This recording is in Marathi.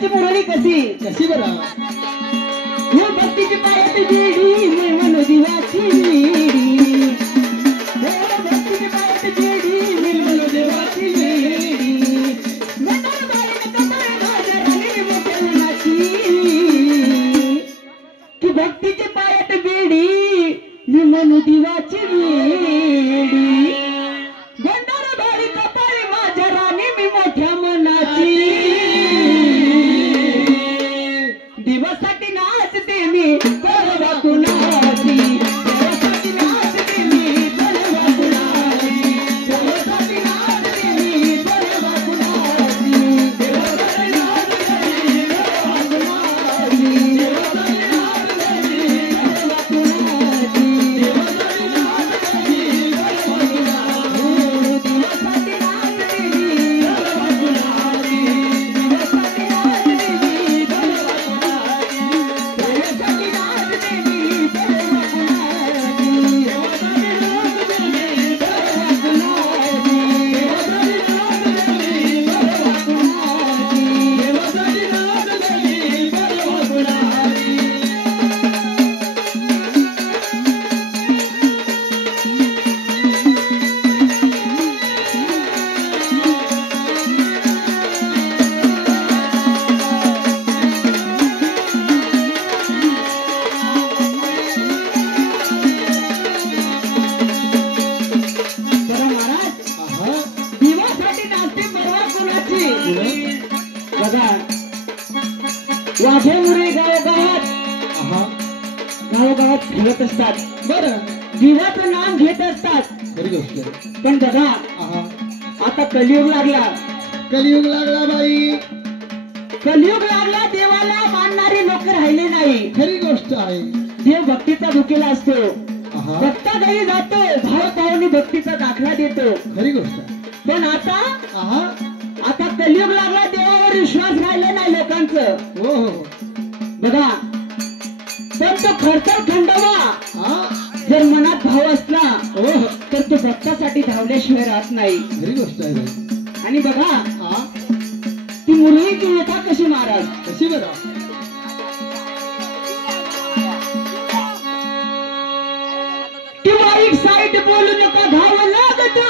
देवाची मुरळी कशी कशी बरं हे भक्तीची पायात बेडी मी म्हणू देवाची बेडी भक्तीची पायात बेडी मी म्हणू देवाची बेडी गंधार बाईने कमळ माझ्या राणी मोठ्या उन्हाची की भक्तीची पायात बेडी मी म्हणू देवाची बेडी गंधार बाई कपाळी माझ्या राणी मी मोठ्या मनाची दिवसासाठी नाचते मी परवा कुणाची दिवसासाठी नाचते मी परवा कुणाची दिवसासाठी नाचते मी परवा कुणाची दिवसासाठी नाचते मी परवा कुणाची दिवसासाठी नाचते मी परवा कुणाची दिवसासाठी नाचते मी परवा कुणाची दिवसासाठी नाचते मी परवा कुणाची दिवसासाठी नाचते मी परवा वाघेमुळे गावोगावात फिरत असतात बरं देवाचं नाम घेत असतात खरी गोष्ट आहे. पण बघा आता कलियुग लागला कलियुग लागला बाई कलियुग लागला देवाला मानणारे लोक राहिले नाही खरी गोष्ट आहे. देव भक्तीचा भुकेला असतो आहा, भक्ता घरी जातो भावभावाने भक्तीचा दाखला देतो खरी गोष्ट आहे. पण आता आहा, आता कलियुग लागला देवावर विश्वास राहिला नाही लोकांचं हो हो बघा पण तो खरतर खंडवा हा जर मनात भाव असला हो हो तर तो भक्तासाठी धावल्याशिवाय राहत नाही खरी गोष्ट आहे बाई. आणि बघा हा ती मुरळीची व्यथा कशी महाराज कशी बरं ती वाईट साईट बोलू नका घाव लागतो